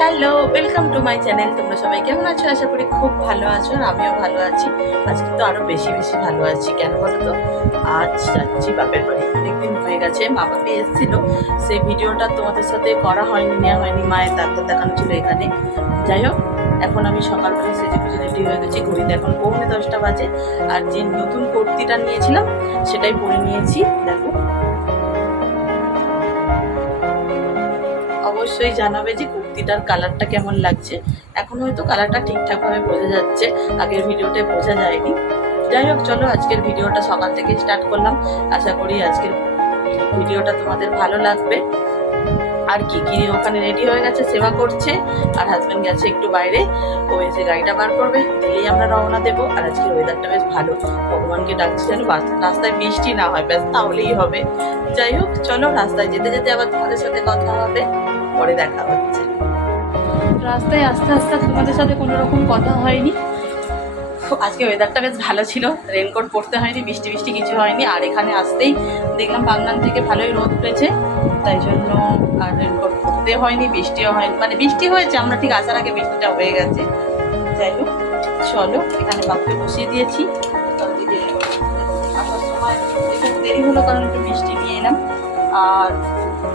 Hello welcome to my channel তোমরা সবাই কেমন আছো? আশা করি খুব ভালো আছো আর আমিও ভালো আছি। আজকে তো আরও বেশি বেশি ভালো আছি। কেন বলো তো? আজ যাচ্ছি বাপের বাড়ি। অনেকদিন হয়ে গেছে, মা বাপি এসেছিল। সেই ভিডিওটা তোমাদের সাথে করা হয়নি, নেওয়া হয়নি, মায়ের ডাক্তার দেখানো ছিল এখানে। যাই হোক, এখন আমি সকালবেলা সেজে পুজো রেডি হয়ে গেছি। ঘড়িতে এখন পৌনে দশটা বাজে। আর যে নতুন কুর্তিটা নিয়েছিলাম, সেটাই পরে নিয়েছি। দেখো। অবশ্যই জানাবে যে কুর্তিটার কালারটা কেমন লাগছে। এখন হয়তো কালারটা ঠিকঠাকভাবে বোঝা যাচ্ছে, আগের ভিডিওতে বোঝা যায়নি। যাই হোক, চলো আজকের ভিডিওটা সকাল থেকে স্টার্ট করলাম। আশা করি আজকের ভিডিওটা তোমাদের ভালো লাগবে। আর কি কি ওখানে রেডি হয়ে গেছে সেবা করছে, আর হাজব্যান্ড গেছে একটু বাইরে, ও এসে গাড়িটা বার করবে। দিলেই আমরা রওনা দেবো। আর আজকের ওয়েদারটা বেশ ভালো। ভগবানকে ডাকছি যেন রাস্তায় বৃষ্টি না হয়, ব্যাস তাহলেই হবে। যাই হোক, চলো রাস্তায় যেতে যেতে আবার তোমাদের সাথে কথা হবে। পরে দেখা হচ্ছে। রাস্তায় আস্তে আস্তে তোমাদের সাথে কোনো রকম কথা হয়নি। আজকে ওয়েদারটা বেশ ভালো ছিল রেনকোট পরতে হয়নি, বৃষ্টি বৃষ্টি কিছু হয়নি, আর এখানে আসতেই দেখলাম বাগনান থেকে ভালোই রোদ উঠেছে। তাই জন্য আর রেনকোট পরতে হয়নি, বৃষ্টিও হয়নি মানে বৃষ্টি হয়েছে, আমরা ঠিক আসার আগে বৃষ্টিটা হয়ে গেছে। যাই হোক, চলো, এখানে বাপকে বসিয়ে দিয়েছি। আসার সময়, একটু দেরি হলো কারণ একটু বৃষ্টি নিয়ে এলাম। আর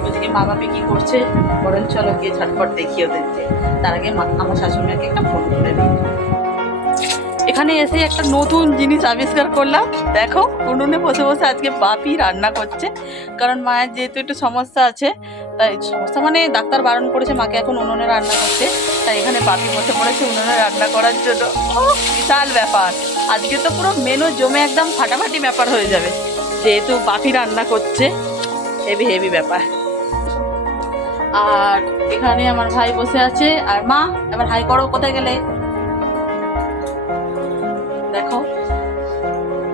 ওদিকে মা বাপি কী করছে? বরং চলো গিয়ে ঝটপট দেখি ওদেরকে। তার আগে আমার শাশুড়িমাকে একটা ফোন করে দিই। এখানে এসে একটা নতুন জিনিস আবিষ্কার করলাম। দেখো, উনুনে বসে বসে আজকে বাপি রান্না করছে। কারণ মায়ের যেহেতু একটু সমস্যা আছে, তাই সমস্যা মানে ডাক্তার বারণ করেছে মাকে এখন উনুনে রান্না করতে। তাই এখানে বাপি বসে পড়েছে উনুনে রান্না করার জন্য। বিশাল ব্যাপার। আজকে তো পুরো মেনু জমে একদম ফাটাফাটি ব্যাপার হয়ে যাবে। যেহেতু বাপি রান্না করছে হেভি হেভি ব্যাপার। আর এখানে আমার ভাই বসে আছে। আর মা, এবার হাই করো, কোথায় গেলে? দেখো,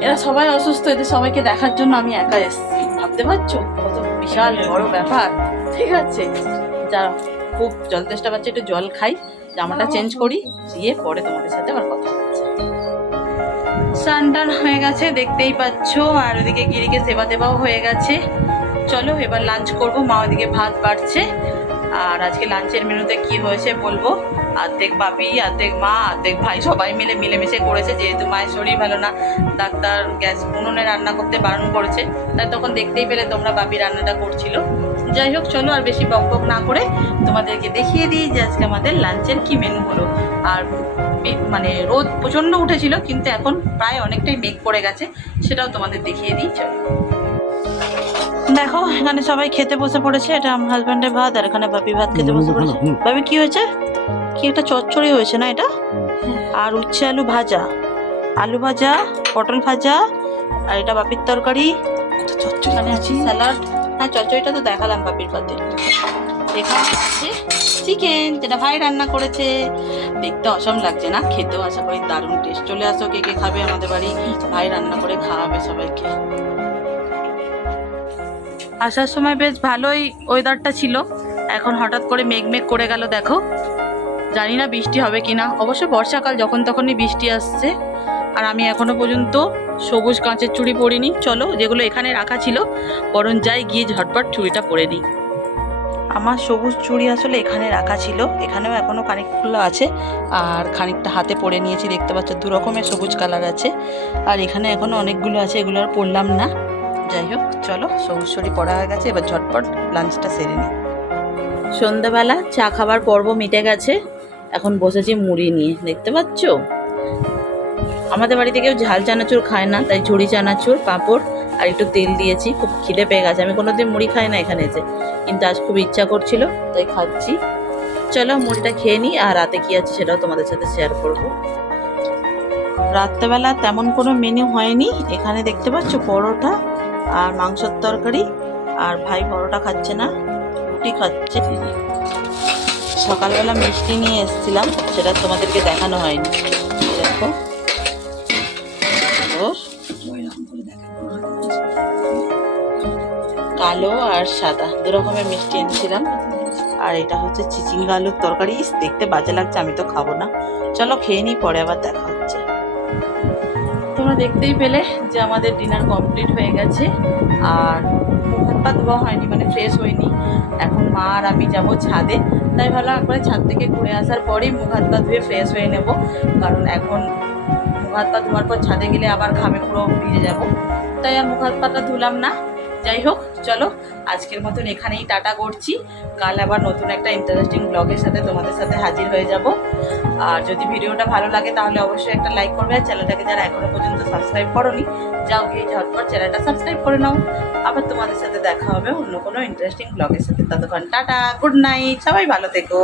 এরা সবাই অসুস্থ, এদের সবাইকে দেখার জন্য আমি একা এসেছি। ভাবতে পারছ? কত বিশাল বড় ব্যাপার। ঠিক আছে, যা, খুব জল তেষ্টা পাচ্ছে, একটু জল খাই, জামাটা চেঞ্জ করি, দিয়ে পরে তোমাদের সাথে আবার কথা হচ্ছে স্নান টান হয়ে গেছে, দেখতেই পাচ্ছ। আর ওদিকে গিরিকে সেবা দেওয়াও হয়ে গেছে। চলো, এবার লাঞ্চ করব। মা ওদিকে ভাত বাড়ছে। আর আজকে লাঞ্চের মেনুতে কি হয়েছে বলব? অর্ধেক বাপি অর্ধেক মা অর্ধেক ভাই সবাই মিলে মিলেমিশে করেছে। যেহেতু মায়ের শরীর ভালো না, ডাক্তার গ্যাস উনুনে রান্না করতে বারণ করেছে। তাই তখন দেখতেই পেলে তোমরা বাপি রান্নাটা করছিল। যাই হোক, চলো আর বেশি বক বক না করে তোমাদেরকে দেখিয়ে দিই যে আজকে আমাদের লাঞ্চের কি মেনু হলো। আর মানে রোদ প্রচণ্ড উঠেছিল, কিন্তু এখন প্রায় অনেকটাই মেঘ পড়ে গেছে। সেটাও তোমাদের দেখিয়ে দিই, চলো। দেখো এখানে সবাই খেতে বসে পড়েছে। এটা আমার হাজব্যান্ডের ভাত আর এখানে বাপি ভাত খেতে বসে পড়েছে। ভাবি কি হয়েছে? কি একটা চচ্চড়ি হয়েছে না এটা? আর উচ্ছে আলু ভাজা। আলু ভাজা পটল ভাজা আর এটা বাপির তরকারি। এখানে আছে স্যালাড। হ্যাঁ চচ্চড়িটা তো দেখালাম বাপির পাতে এখানে আছে চিকেন যেটা ভাই রান্না করেছে। দেখতে অসম লাগছে না খেতেও আশা করি দারুণ টেস্ট চলে আসো কে কে খাবে আমাদের বাড়ি। ভাই রান্না করে খাওয়াবে সবাইকে। আসার সময় বেশ ভালোই ওয়েদারটা ছিল। এখন হঠাৎ করে মেঘ মেঘ করে গেল, দেখো। জানি না বৃষ্টি হবে কি না অবশ্য বর্ষাকাল যখন তখনই বৃষ্টি আসছে। আর আমি এখনও পর্যন্ত সবুজ কাঁচের চুড়ি পরিনি। চলো, যেগুলো এখানে রাখা ছিল, বরং যাই গিয়ে ঝটপট চুড়িটা পরে নিই। আমার সবুজ চুড়ি আসলে এখানে রাখা ছিল। এখানেও এখনও খানিকগুলো আছে। আর খানিকটা হাতে পরে নিয়েছি। দেখতে পাচ্ছ, দু রকমের সবুজ কালার আছে। আর এখানে এখনও অনেকগুলো আছে। এগুলো আর পরলাম না। যাই হোক চলো সবুজ পরা হয়ে গেছে, এবার ঝটপট লাঞ্চটা সেরে নিই সন্ধ্যাবেলা চা খাবার পর্ব মিটে গেছে, এখন বসেছি মুড়ি নিয়ে, দেখতে পাচ্ছ? আমাদের বাড়িতে কেউ ঝাল চানাচুর খায় না, তাই ঝুড়ি চানাচুর, পাঁপড় আর একটু তেল দিয়েছি, খুব খিদে পেয়ে গেছে, আমি কোনোদিন মুড়ি খাই না এখানে এসে, কিন্তু আজ খুব ইচ্ছা করছিল, তাই খাচ্ছি। চলো, মুড়িটা খেয়ে নিই আর রাতে কি আছে সেটাও তোমাদের সাথে শেয়ার করব। রাত্রেবেলা তেমন কোনো মেনু হয়নি, এখানে দেখতে পাচ্ছ পরোটা আর মাংসের তরকারি, আর ভাই পরোটা খাচ্ছে না, রুটি খাচ্ছে। সকালবেলা মিষ্টি নিয়ে এসেছিলাম, সেটা তোমাদেরকে দেখানো হয়নি। দেখো। কালো আর সাদা, দু রকমের মিষ্টি এনেছিলাম। আর এটা হচ্ছে চিচিঙ্গা আলুর তরকারি দেখতে বাজে লাগছে, আমি তো খাব না। চলো খেয়ে নিই, পরে আবার দেখা তোমরা দেখতেই পেলে যে আমাদের ডিনার কমপ্লিট হয়ে গেছে। আর হাত পা ধোয়া হয়নি মানে ফ্রেশ হয়নি। এখন মা আর আমি যাব ছাদে। তাই ভালো একবারে ছাদ থেকে ঘুরে আসার পরেই মুখ হাত পা ধুয়ে ফ্রেশ হয়ে নেব। কারণ এখন মুখ হাত পা ধোয়ার পর ছাদে গেলে আবার ঘামে পুরো ভিজে যাব। তাই আর মুখ হাত পাটা ধুলাম না। যাই হোক, চলো, আজকের মতন এখানেই টাটা করছি। কাল আবার নতুন একটা ইন্টারেস্টিং ব্লগের সাথে তোমাদের সাথে হাজির হয়ে যাব। আর যদি ভিডিওটা ভালো লাগে, তাহলে অবশ্যই একটা লাইক করবে। আর চ্যানেলটাকে যারা এখনও পর্যন্ত সাবস্ক্রাইব করোনি, যাও গিয়ে ঝটপট চ্যানেলটা সাবস্ক্রাইব করে নাও। আবার তোমাদের সাথে দেখা হবে অন্য কোনো ইন্টারেস্টিং ব্লগের সাথে। ততক্ষণ টাটা গুড নাইট সবাই ভালো থেকো।